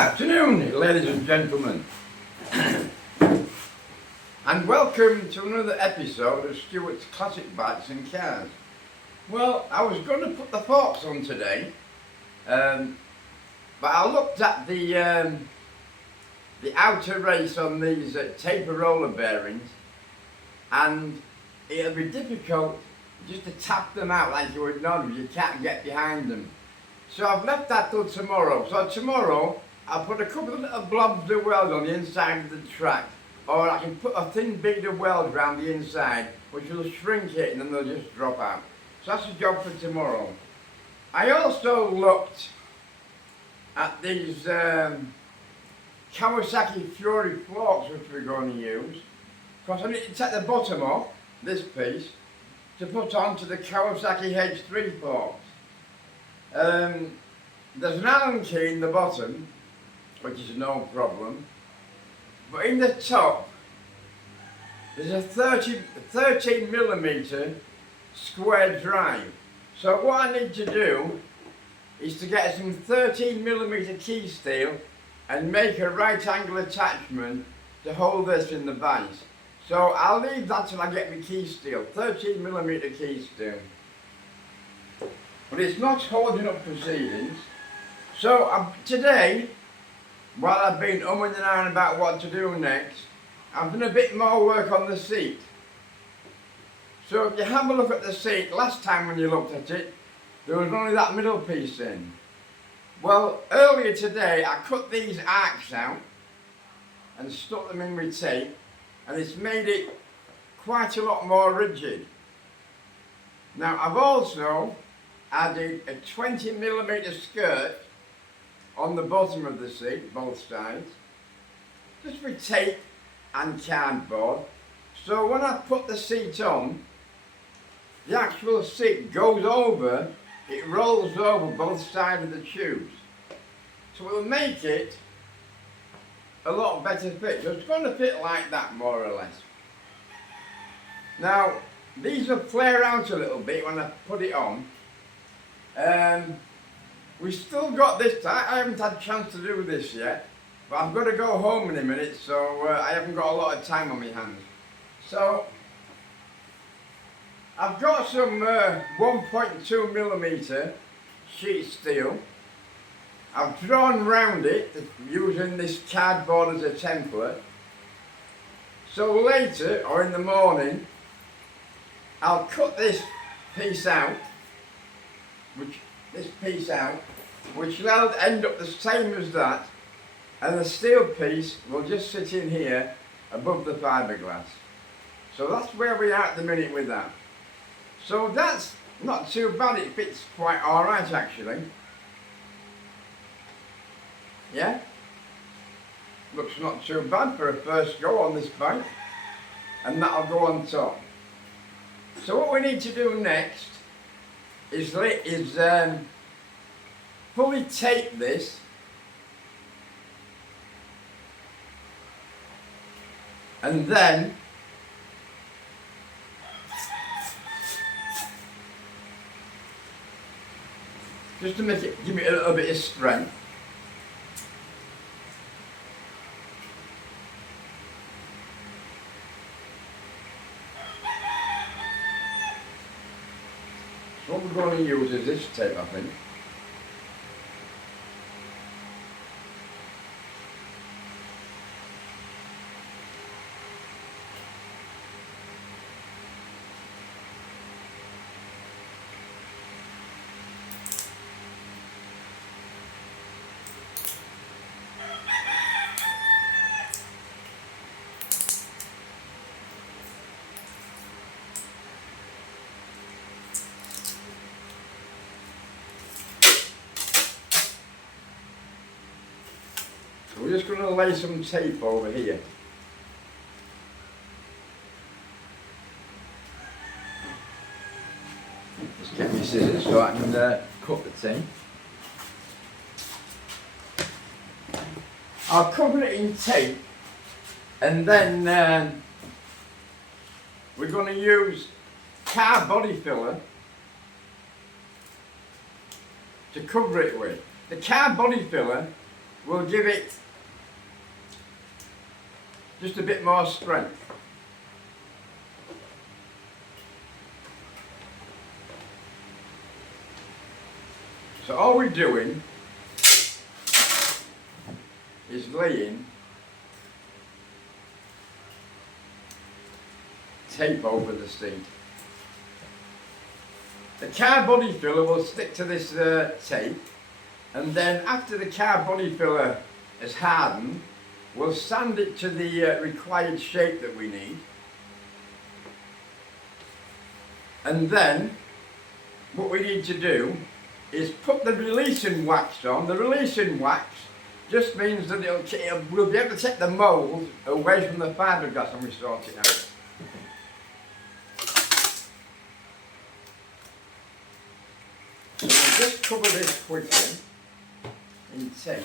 afternoon, ladies and gentlemen, and welcome to another episode of Stuart's Classic Bikes and Cars. Well, I was going to put the forks on today, but I looked at the outer race on these taper roller bearings, and it'll be difficult just to tap them out like you would normally. You can't get behind them. So I've left that till tomorrow. So tomorrow I'll put a couple of little blobs of weld on the inside of the track, or I can put a thin bead of weld around the inside which will shrink it and then they'll just drop out. So that's the job for tomorrow. I also looked at these Kawasaki Fury forks which we're going to use, because I need to take the bottom off, this piece, to put onto the Kawasaki H3 forks. There's an Allen key in the bottom, which is no problem, but in the top there's a 13mm square drive. So what I need to do is to get some 13mm key steel and make a right angle attachment to hold this in the base. So I'll leave that till I get my key steel, 13mm key steel. But it's not holding up proceedings. So today, while I've been umming and ahhing about what to do next, I've done a bit more work on the seat. So if you have a look at the seat, last time when you looked at it, there was only that middle piece in. Well, earlier today I cut these arcs out and stuck them in with tape, and it's made it quite a lot more rigid. Now I've also added a 20mm skirt on the bottom of the seat, both sides, just with tape and cardboard. So when I put the seat on, the actual seat goes over, it rolls over both sides of the tubes. So it will make it a lot better fit. So it's going to fit like that, more or less. Now, these will flare out a little bit when I put it on. We've still got this. I haven't had a chance to do this yet, but I've got to go home in a minute, so I haven't got a lot of time on my hands. So I've got some 1.2mm sheet steel. I've drawn round it using this cardboard as a template. So later, or in the morning, I'll cut this piece out, which will end up the same as that, and the steel piece will just sit in here above the fiberglass. So that's where we are at the minute with that. So that's not too bad, it fits quite alright actually. Yeah? Looks not too bad for a first go on this bike. And that'll go on top. So what we need to do next is fully tape this and then just to make it, give it a little bit of strength. So what we're going to use is this tape, I think. So we're just going to lay some tape over here. Just get my scissors so I can cut the tape. I'll cover it in tape, and then we're going to use car body filler to cover it with. The car body filler will give it just a bit more strength. So all we're doing is laying tape over the seat. The car body filler will stick to this tape, and then after the car body filler is hardened, we'll sand it to the required shape that we need. And then what we need to do is put the releasing wax on. The releasing wax just means that we'll be able to take the mould away from the fiberglass when we sort it out. So we'll just cover this quickly in tape.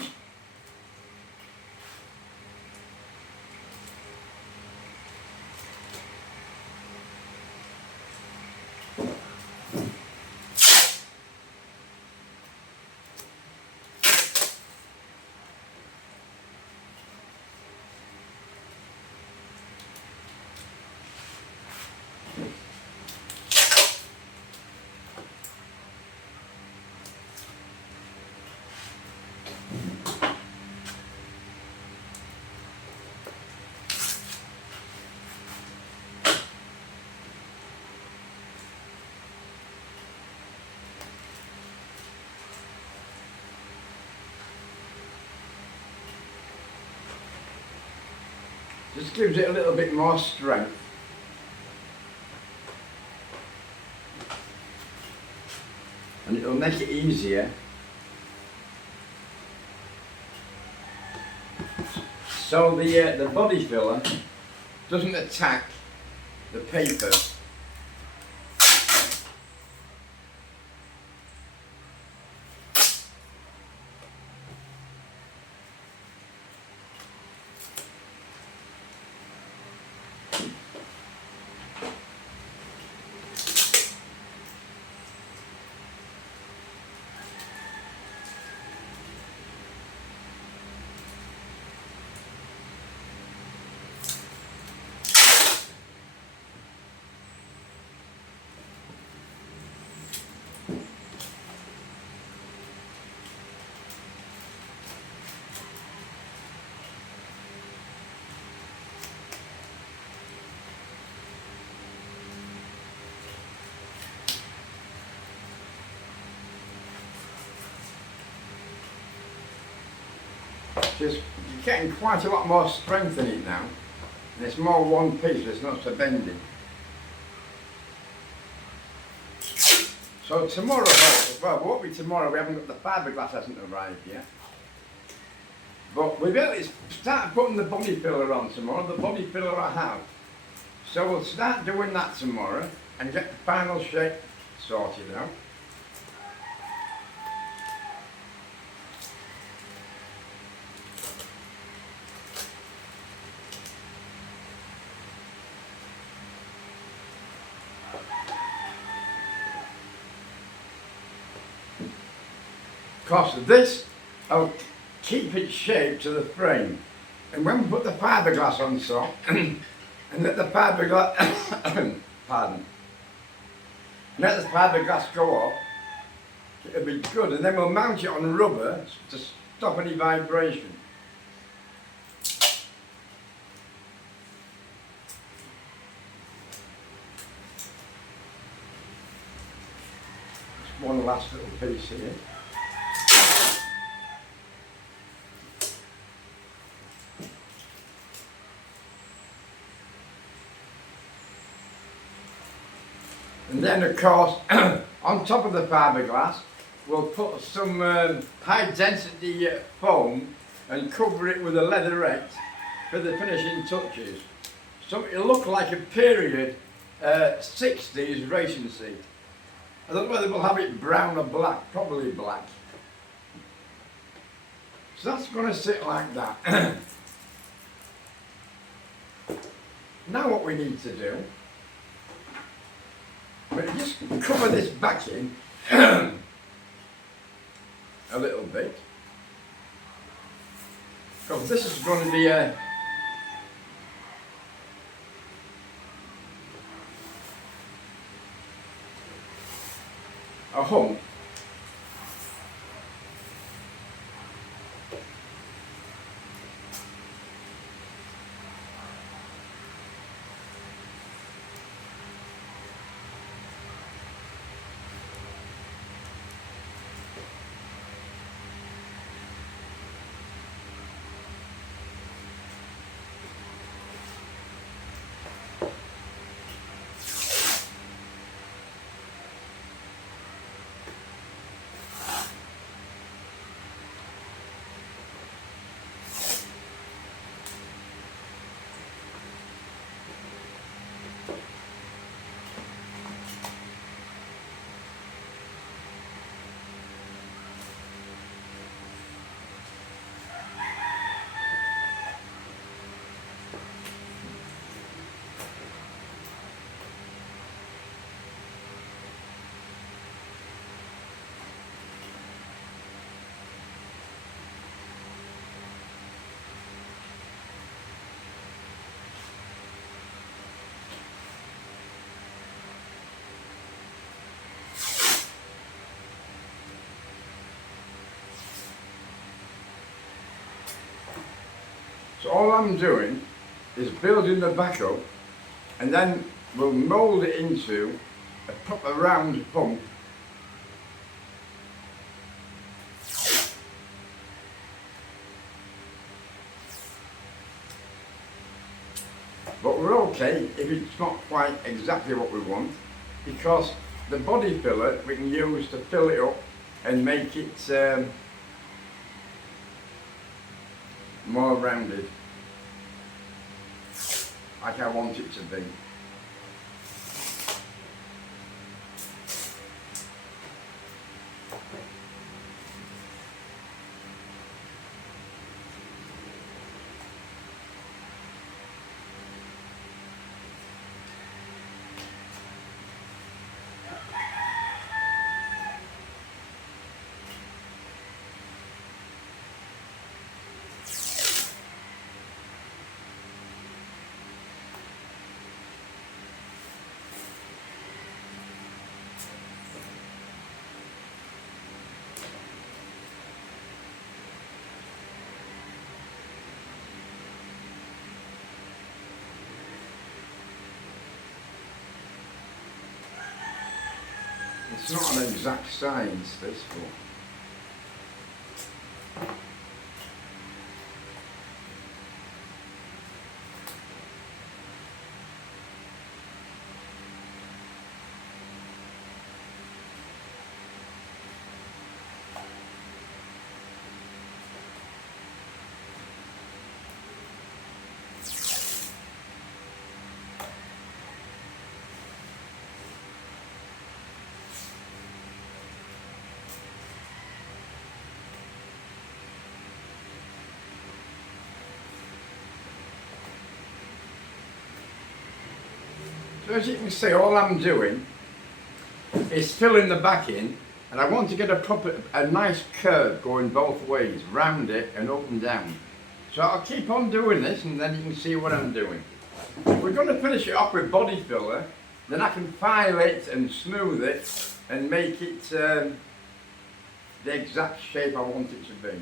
Just gives it a little bit more strength. And it'll make it easier. So the body filler doesn't attack the paper. Just, you're getting quite a lot more strength in it now. And it's more one piece, it's not so bendy. So tomorrow, well, it won't be tomorrow, we haven't got the fiberglass hasn't arrived yet. But we'll be able to start putting the body filler on tomorrow, the body filler I have. So we'll start doing that tomorrow and get the final shape sorted out. Because this will keep its shape to the frame. And when we put the fiberglass on top, and let the fiberglass, pardon, let the fiberglass go off, it'll be good. And then we'll mount it on rubber to stop any vibration. Just one last little piece here. And then of course, on top of the fiberglass, we'll put some high density foam and cover it with a leatherette for the finishing touches. So it'll look like a period 60s racing seat. I don't know whether we'll have it brown or black, probably black. So that's going to sit like that. Now what we need to do, we'll just cover this back in a little bit. this is going to be a hump. So all I'm doing is building the back up, and then we'll mould it into a proper round pump. But we're okay if it's not quite exactly what we want, because the body filler we can use to fill it up and make it more rounded, like I want it to be. It's not an exact science, this, but so as you can see, all I'm doing is filling the back in, and I want to get a nice curve going both ways, round it and up and down. So I'll keep on doing this, and then you can see what I'm doing. We're going to finish it off with body filler, then I can file it and smooth it and make it the exact shape I want it to be.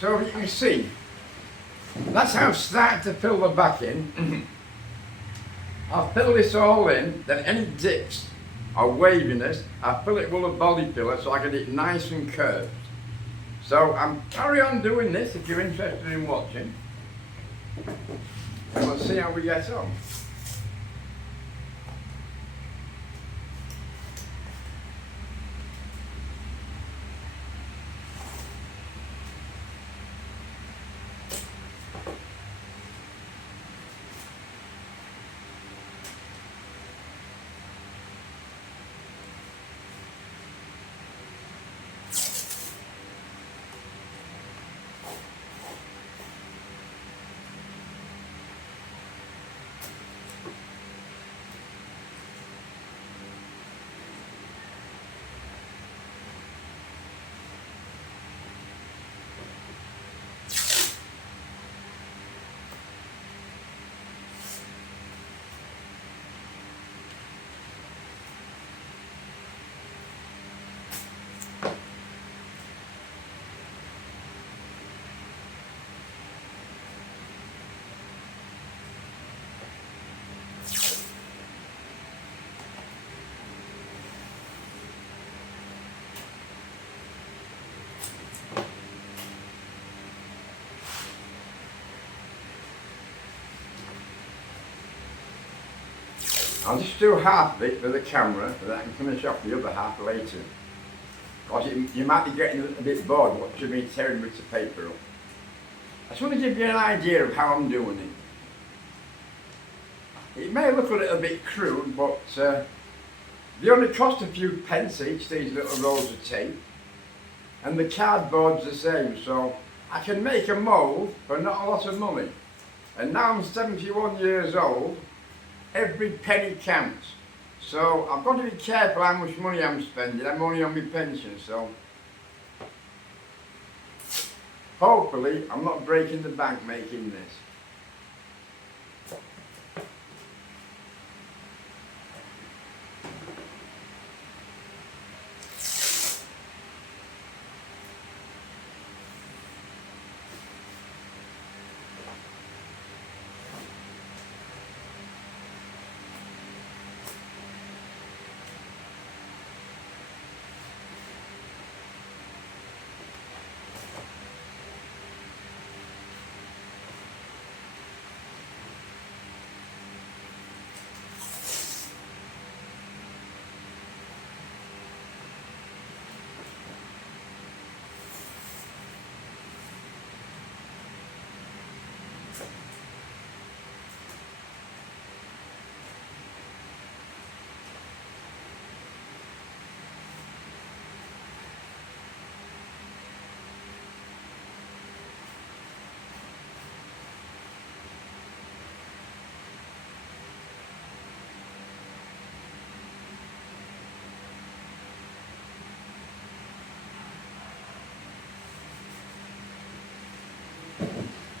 So you can see, that's how I've started to fill the back in. I'll fill this all in, then any dips or waviness, I'll fill it with a body filler so I get it nice and curved. So I'm carry on doing this if you're interested in watching. And we'll see how we get on. I'll just do half of it for the camera, and then I can finish off the other half later. Because you might be getting a bit bored watching me tearing bits of paper up. I just want to give you an idea of how I'm doing it. It may look a little bit crude, but they only cost a few pence each, these little rolls of tape. And the cardboard's the same, so I can make a mould for not a lot of money. And now I'm 71 years old. Every penny counts. So I've got to be careful how much money I'm spending. I'm only on my pension, so hopefully I'm not breaking the bank making this.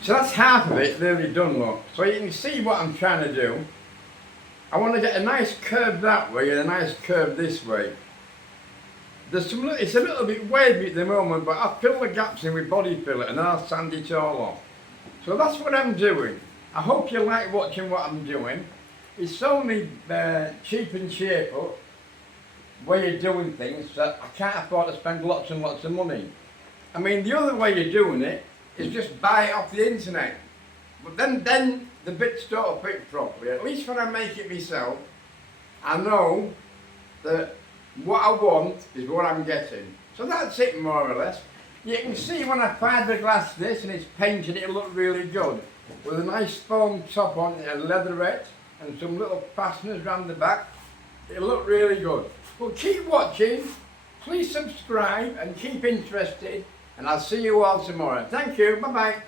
So that's half of it nearly done, look. So you can see what I'm trying to do. I want to get a nice curve that way and a nice curve this way. It's a little bit wavy at the moment, but I'll fill the gaps in with body filler and then I'll sand it all off. So that's what I'm doing. I hope you like watching what I'm doing. It's only cheap and cheerful way of doing things that I can't afford to spend lots and lots of money. I mean, the other way of doing it is just buy it off the internet. But then the bits don't fit properly. At least when I make it myself, I know that what I want is what I'm getting. So that's it more or less. You can see when I fiberglass this and it's painted, it'll look really good. With a nice foam top on it, a leatherette and some little fasteners around the back. It'll look really good. Well, keep watching, please subscribe and keep interested, and I'll see you all tomorrow. Thank you, bye bye.